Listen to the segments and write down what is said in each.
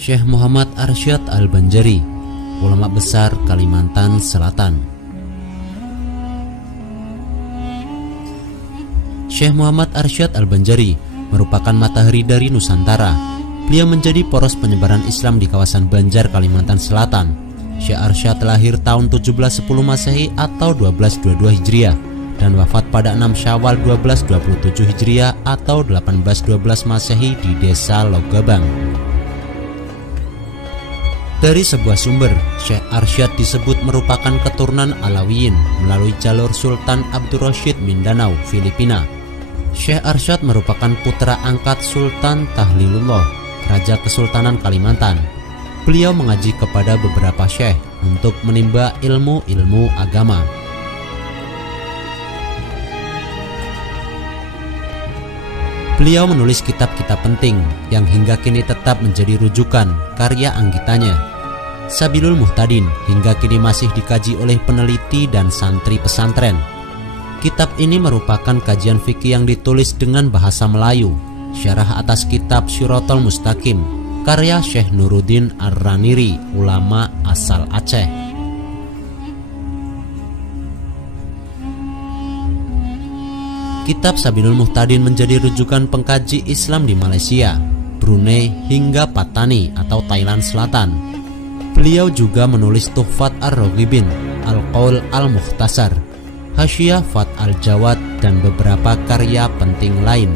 Syekh Muhammad Arsyad Al-Banjari, ulama besar Kalimantan Selatan. Syekh Muhammad Arsyad Al-Banjari merupakan matahari dari Nusantara. Beliau menjadi poros penyebaran Islam di kawasan Banjar, Kalimantan Selatan. Syekh Arsyad lahir tahun 1710 Masehi atau 1222 Hijriah dan wafat pada 6 Syawal 1227 Hijriah atau 1812 Masehi di desa Logabang. Dari sebuah sumber, Syekh Arsyad disebut merupakan keturunan Alawiyin melalui jalur Sultan Abdul Rashid Mindanao, Filipina. Syekh Arsyad merupakan putra angkat Sultan Tahlilullah, Raja Kesultanan Kalimantan. Beliau mengaji kepada beberapa syekh untuk menimba ilmu-ilmu agama. Beliau menulis kitab-kitab penting yang hingga kini tetap menjadi rujukan karya anggitanya. Sabilul Muhtadin hingga kini masih dikaji oleh peneliti dan santri pesantren. Kitab ini merupakan kajian fikih yang ditulis dengan bahasa Melayu. Syarah atas kitab Syiratul Mustaqim karya Syekh Nuruddin Ar-Raniri, ulama asal Aceh. Kitab Sabilul Muhtadin menjadi rujukan pengkaji Islam di Malaysia, Brunei hingga Patani atau Thailand Selatan. Beliau juga menulis Tuhfat Ar-Raghibin, Al-Qaul Al-Mukhtasar, Hasyiah Fat Al-Jawad dan beberapa karya penting lain.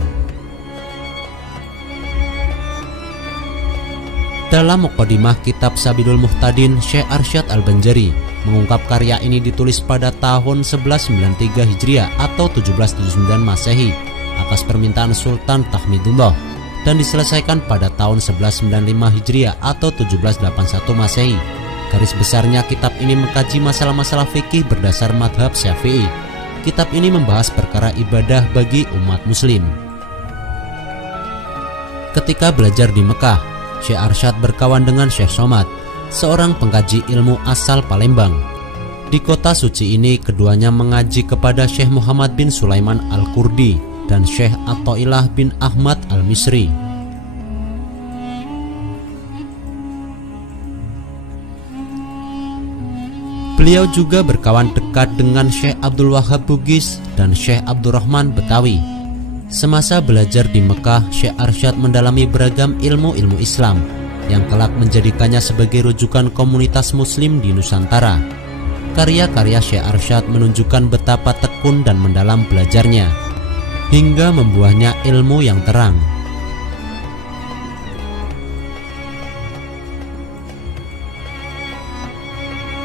Dalam Muqaddimah kitab Sabilul Muhtadin, Syekh Arsyad Al-Banjari mengungkap karya ini ditulis pada tahun 1193 Hijriah atau 1779 Masehi atas permintaan Sultan Tahmidullah dan diselesaikan pada tahun 1195 Hijriah atau 1781 Masehi. Garis besarnya kitab ini mengkaji masalah-masalah fikih berdasar madhab Syafi'i. Kitab ini membahas perkara ibadah bagi umat muslim. Ketika belajar di Mekah, Syekh Arsyad berkawan dengan Syekh Somad, seorang pengkaji ilmu asal Palembang. Di kota suci ini keduanya mengaji kepada Syekh Muhammad bin Sulaiman Al-Kurdi dan Syekh Athaillah bin Ahmad Al-Misri. Beliau juga berkawan dekat dengan Syekh Abdul Wahab Bugis dan Syekh Abdurrahman Betawi. Semasa belajar di Mekah, Syekh Arsyad mendalami beragam ilmu-ilmu Islam yang kelak menjadikannya sebagai rujukan komunitas muslim di Nusantara. Karya-karya Syekh Arsyad menunjukkan betapa tekun dan mendalam belajarnya, hingga membuahnya ilmu yang terang.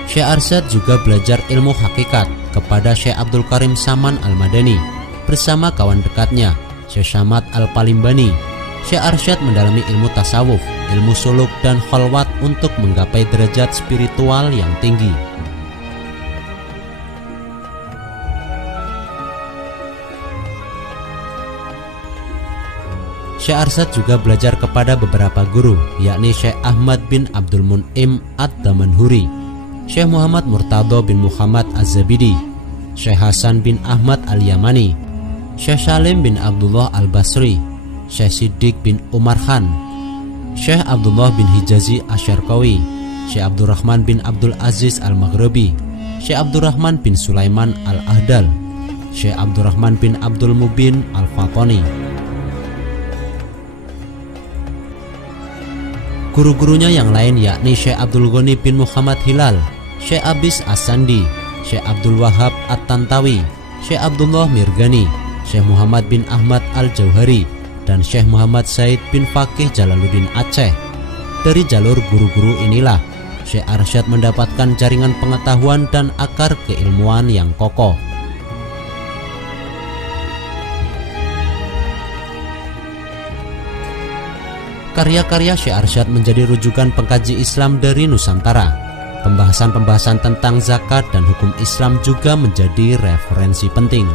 Syekh Arsyad juga belajar ilmu hakikat kepada Syekh Abdul Karim Saman Al-Madani bersama kawan dekatnya, Syekh Samad Al-Palimbani. Syekh Arsyad mendalami ilmu tasawuf, ilmu suluk dan khalwat untuk menggapai derajat spiritual yang tinggi. Syekh Arsyad juga belajar kepada beberapa guru, yakni Syekh Ahmad bin Abdul Mun'im Ad-Damanhuri, Syekh Muhammad Murtado bin Muhammad Az-Zabidi, Syekh Hasan bin Ahmad Al-Yamani, Syekh Salim bin Abdullah Al-Basri, Syekh Siddiq bin Umar Khan, Syekh Abdullah bin Hijazi Asyarqawi, Syekh Abdurrahman bin Abdul Aziz Al-Maghribi, Syekh Abdurrahman bin Sulaiman Al-Ahdal, Syekh Abdurrahman bin Abdul Mubin Al-Fatani. Guru-gurunya yang lain yakni Syekh Abdul Ghani bin Muhammad Hilal, Syekh Abis As-Sandi, Syekh Abdul Wahab At-Tantawi, Syekh Abdullah Mirgani, Syekh Muhammad bin Ahmad Al-Jauhari, dan Syekh Muhammad Said bin Fakih Jalaluddin Aceh. Dari jalur guru-guru inilah Syekh Arsyad mendapatkan jaringan pengetahuan dan akar keilmuan yang kokoh. Karya-karya Syekh Arsyad menjadi rujukan pengkaji Islam dari Nusantara. Pembahasan-pembahasan tentang zakat dan hukum Islam juga menjadi referensi penting.